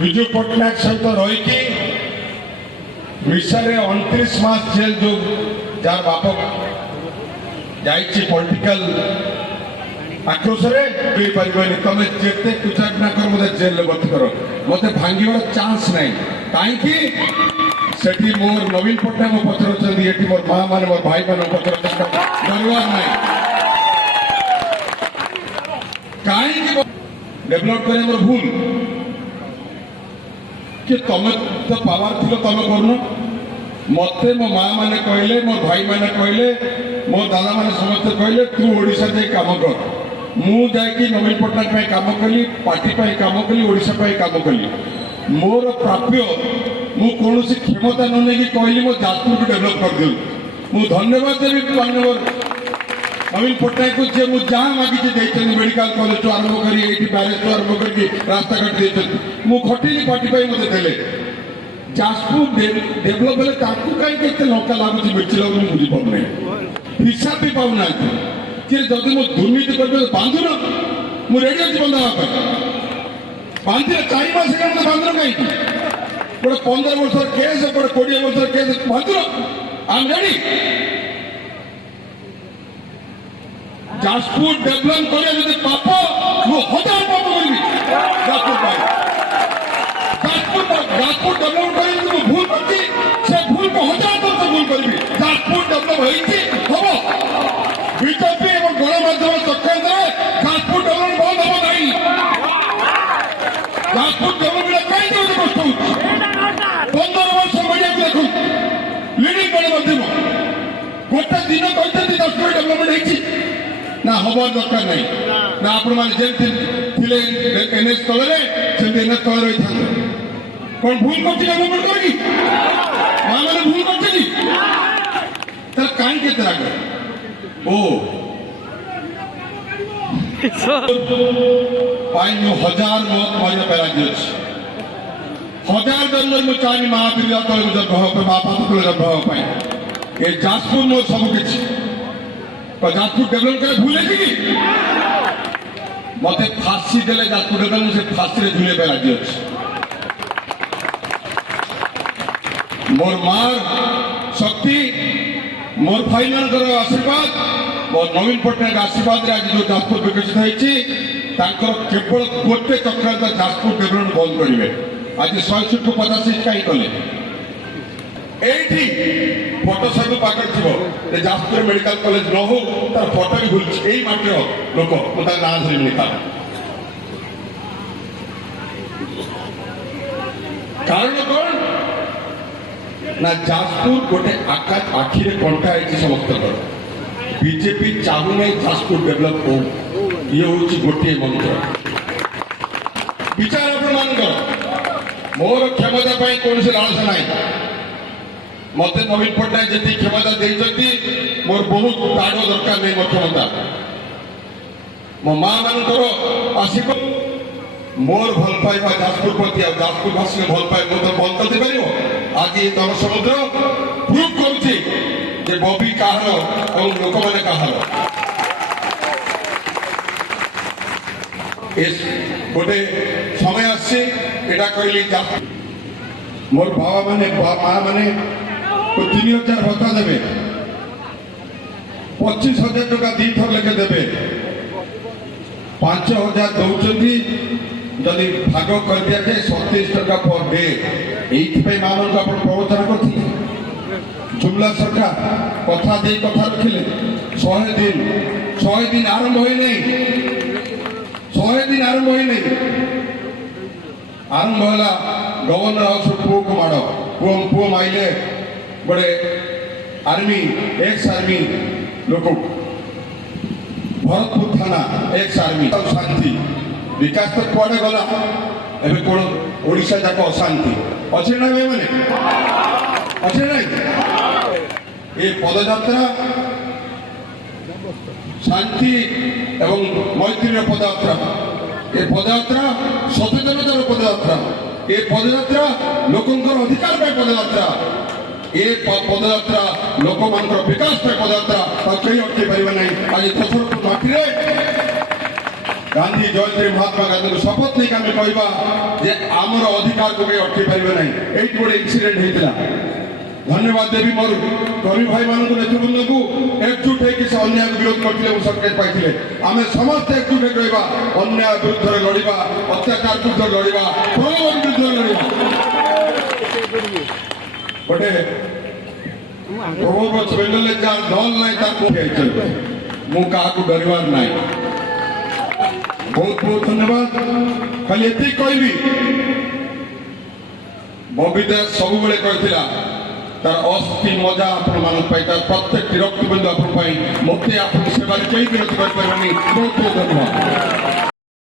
विजु पट्टनायक सहित रहीकि मिसारे 29 मास जेल जो जार बाप जाइए पॉलिटिकल आक्रोश तुम जिते कुचाट ना कर मत जेल भर्ती कर मत भांगार चांस ना कहीं मोर नवीन पट्टनायक पचार ये मोर माँ मान मोर भाई मान पचार डरवार ना कहीं डेभलप कर भूल कि तुम तो पावर थी तुम कर मत मो माँ मैंने कहले मो भाई मैंने कहले मो दादा मैंने समस्त कहले तू ओडिशा जाए काम कर मु जाकि नवीन पट्टनायक काम कली पार्टी काम कली ओडिशा काम कली मोर प्राप्य मु कौन क्षमता न नहीं कहली मो जाजपुर को डेभलप कर दिल मु धन्यवाद देवी माननीय नवीन पट्टनायक को जे मुझे जहाँ मागिचे मेडिकल कॉलेज आरंभ कर बैरेज आरंभ कर रास्ताघाट मु खटिली पार्टी मत देले जाजपुर डेभलप हेल्ले कहीं लंका लगुच मिर्ची लगुच बुझी पाऊना हिसाब भी पाऊना कि जदि मो दुर्नीति कर बांधुन मुझे रेडी अच्छी बंधा बांधे 4 मास बांधुन कहीं गोटे 15 वर्ष केस गोटे 20 वर्ष केस बांधुन I am ready Jajpur develop कर पाप मु 1000 पाप करी जाजपुर डेभलप कर भूल कर भूल को 1000 वर्ष भूल करी जाजपुर डेभलप हम बीजेपी और गणमाध्यम सरकार जाजपुर डेभलप बंद हम ना जाजपुर डेभलप कहीं कष्ट हो 15 वर्ष मीडिया को देखो लीडिंग गणमाध्यम गोटे दिन कहते जाजपुर डेभलपमेंट ना हबार दरकार नहीं ना आपण मैंने जमी एनएच तल एनएच तल रही था कौन भूल कर डेभलपमेंट करी माँ मैंने भूल कर कहीं के राग ओ 1000 मत मारे पे राज्य 1000 जन्म मुझे चाहे महावीर तले जन्म बापा तले जन्म ये जाजपुर मोर सब किसी जाजपुर डेभलप कर भूले कि मत फांसी देले जाजपुर डेभलप से फांसी रे झूले पे राज्य मोर मार शक्ति मोर भाई मान आशीर्वाद मोर नवीन पट्टनायक आशीर्वाद आज जो जाजपुर विकसित होती केवल गोटे चक्रांत जाजपुर डेभलपमेंट बंद करेंगे आज 160 को 50 सीट कहीं कले फोटो सब पाखे थी जाजपुर मेडिकल कॉलेज न हो तार फोटो भी भूल यही मात्र लोक मुझे ना धरनी कारण कौन ना जाजपुर गोटे आखिर कंठा है समस्त बीजेपी चाहू नहीं जाजपुर डेभलप हो ये हूँ गोटे मंत्र विचार मान मोर क्षमता कौन से लालसा ना मत नवीन पट्टनायक जी क्षमता देती मोर बहुत दाढ़ दरकार नहीं मोर क्षमता मो माँ मान आशीर्वाद मोर भल पाइबा जाजपुर प्रति जाजपुर भाषी भल पाए तो बंद कर पार आज ये जन समुद्र प्रूफ करुच्ची बबी कहार और लोक मैंने कहार गोटे समय आसी कहली मोर बाबा माने माँ मैंने 3000 भत्ता देवे 25,000 टका 2 थर लेखे देवे 5,000 दौरान जदि भाग कर दिया जाए 37 टका पर डे ये माँ मान आप प्रवचन करते जुमला सरकार कथा दे कथा रखिले 100 दिन आरंभ हो नहीं 100 दिन आरंभ हो नहीं आरंभ है गवर्नर हाउस पुओ को माड़ पुओ माइले बड़े आर्मी एक्स आर्मी लोक भरतपुर थाना एक्स आर्मी शांति विकास तो कड़े गला एवं कौन ओडिशा जाक अशांति अच्छे ना मैंने अच्छे ना ये पदयात्रा शांति एवं मैत्री पदयात्रा ये पदयात्रा सचेतनतार पदयात्रा ये पदयात्रा लोकंर अधिकार पदयात्रा ये पदयात्रा लोक मान विकास पदयात्रा कहीं अटक पार ना आज दशरथ माटी ଗାନ୍ଧୀ ଜୟନ୍ତୀ ମହାତ୍ମା ଗାନ୍ଧୀଙ୍କୁ ଶପଥ ନେଇକି ଆମେ କହିବା ଯେ ଆମର ଅଧିକାରକୁ କେହି ଅଟକେଇ ପାରିବେ ନାହିଁ। ଏଇଠି ଗୋଟେ ଇନସିଡେଣ୍ଟ ହେଇଥିଲା। ଧନ୍ୟବାଦ ଦେବି ମୋର କର୍ମୀ ଭାଇମାନଙ୍କୁ ନେତୃବୃନ୍ଦକୁ ଏକଜୁଟ ହେଇକି ସେ ଅନ୍ୟାୟ ବିରୋଧ କରିଥିଲେ ଏବଂ ସର୍ଟିଫିକେଟ ପାଇଥିଲେ। ଆମେ ସମସ୍ତେ ଏକଜୁଟ ହେଇ ରହିବା, ଅନ୍ୟାୟ ବିରୁଦ୍ଧରେ ଲଢିବା, ଅତ୍ୟାଚାର ବିରୁଦ୍ଧରେ ଲଢିବା, ପ୍ରଲୋଭନ ବିରୁଦ୍ଧରେ ଲଢିବା। ଗୋଟେ ପ୍ରବୋଧ ବେଙ୍ଗଲରେ ଯାହାର ଦଲ ନାହିଁ ତାକୁ ହେଇଛନ୍ତି, ମୁଁ କାହାକୁ ଡରିବାର ନାହିଁ। ବହୁତ ବହୁତ ଧନ୍ୟବାଦ। ଖାଲି ଏତିକି କହିବି, ବବି ଦାସ ସବୁବେଳେ କହିଥିଲା ତାର ଅସ୍ଥି ମଜା ଆପଣମାନଙ୍କ ପାଇଁ, ତାର ପ୍ରତ୍ୟେକଟି ରକ୍ତବିନ୍ଦୁ ଆପଣଙ୍କ ପାଇଁ। ମୋତେ ଆପଣଙ୍କ ସେବାରେ କେହି ବିରୋଧ କରିପାରିବନି। ବହୁତ ବହୁତ ଧନ୍ୟବାଦ।